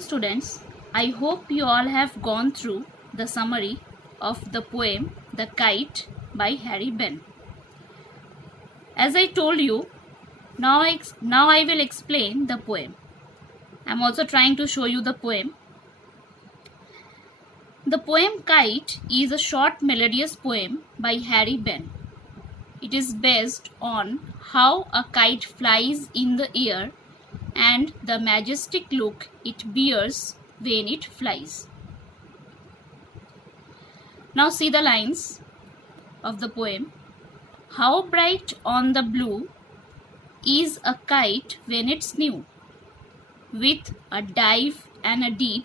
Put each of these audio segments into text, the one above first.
students. I hope you all have gone through the summary of the poem The Kite by Harry Benn. As I told you, now I will explain the poem. I am also trying to show you the poem. The poem Kite is a short melodious poem by Harry Benn. It is based on how a kite flies in the air and the majestic look it bears when it flies. Now see the lines of the poem. How bright on the blue is a kite when it's new, with a dive and a dip,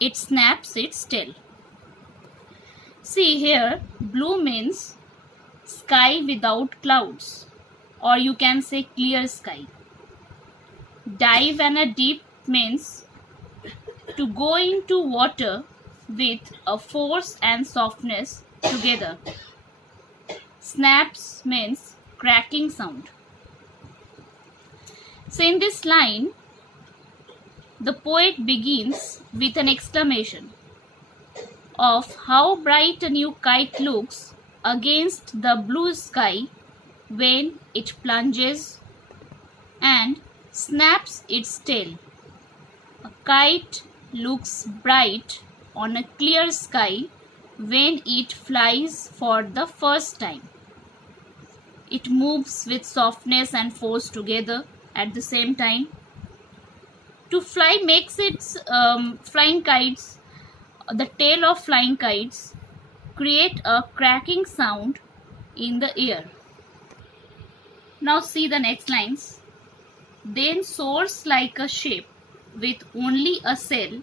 it snaps its tail. See here, blue means sky without clouds, or you can say clear sky. Dive and a dip means to go into water with a force and softness together. Snaps means cracking sound. So in this line, the poet begins with an exclamation of how bright a new kite looks against the blue sky when it plunges and snaps its tail. A kite looks bright on a clear sky when it flies for the first time. It moves with softness and force together at the same time. To fly makes its flying kites, the tail of flying kites, create a cracking sound in the air. Now see the next lines. Then soars like a ship with only a sail,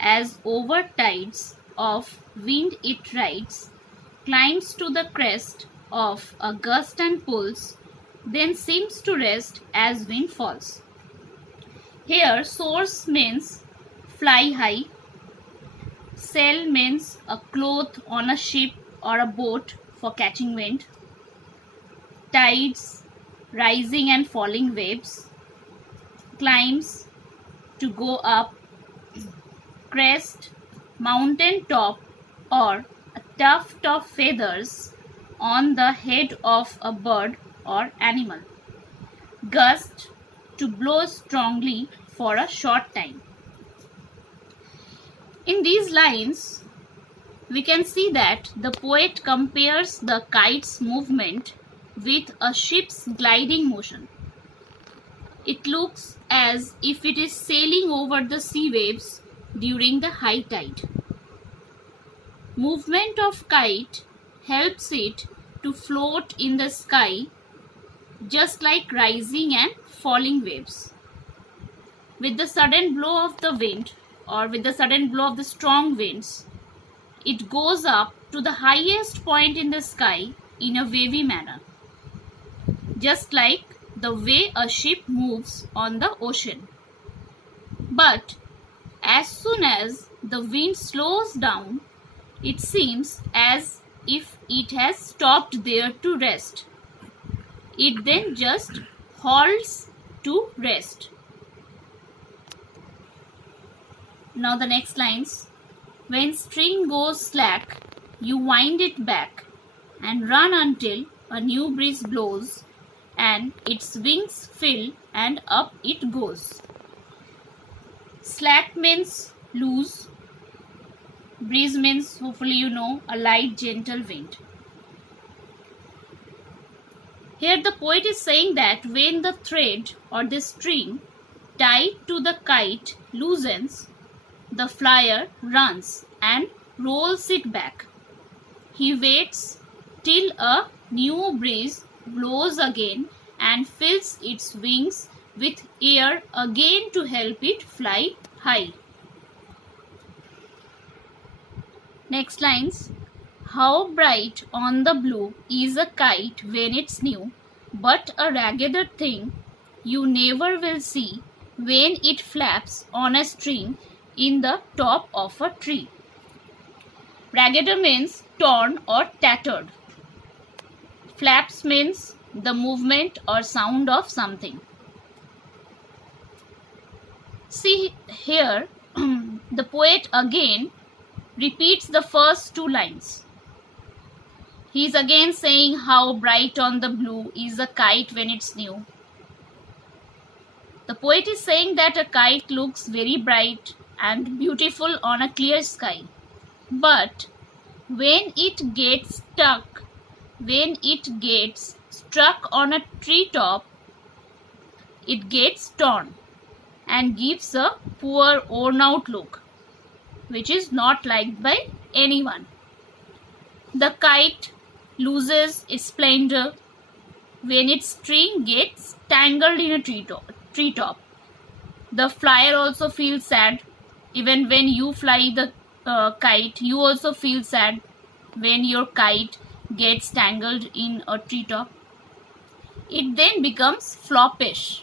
as over tides of wind it rides, climbs to the crest of a gust and pulls, then seems to rest as wind falls. Here soars means fly high, sail means a cloth on a ship or a boat for catching wind, tides, rising and falling waves, climbs, to go up, crest, mountain top, or a tuft of feathers on the head of a bird or animal, gust, to blow strongly for a short time. In these lines, we can see that the poet compares the kite's movement with a ship's gliding motion. It looks as if it is sailing over the sea waves during the high tide. Movement of kite helps it to float in the sky just like rising and falling waves. With the sudden blow of the wind or with the sudden blow of the strong winds, it goes up to the highest point in the sky in a wavy manner, just like the way a ship moves on the ocean. But as soon as the wind slows down, it seems as if it has stopped there to rest. It then just halts to rest. Now the next lines. When string goes slack, you wind it back and run until a new breeze blows and its wings fill and up it goes. Slack means loose. Breeze means, hopefully you know, a light gentle wind. Here the poet is saying that when the thread or the string tied to the kite loosens, the flyer runs and rolls it back. He waits till a new breeze blows again and fills its wings with air again to help it fly high. Next lines. How bright on the blue is a kite when it's new, but a raggeder thing you never will see when it flaps on a string in the top of a tree. Raggeder means torn or tattered. Flaps means the movement or sound of something. See here, the poet again repeats the first two lines. He is again saying how bright on the blue is a kite when it's new. The poet is saying that a kite looks very bright and beautiful on a clear sky. But when it gets struck on a treetop, it gets torn and gives a poor worn out look, which is not liked by anyone. The kite loses its splendor when its string gets tangled in a treetop. The flyer also feels sad. Even when you fly the kite, you also feel sad when your kite gets tangled in a treetop. It then becomes foppish.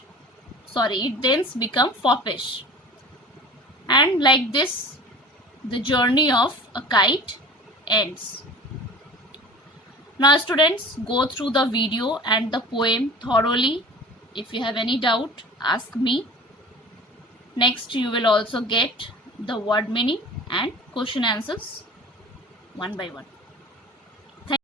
And like this, the journey of a kite ends. Now students, go through the video and the poem thoroughly. If you have any doubt, ask me. Next, you will also get the word meaning and question answers one by one.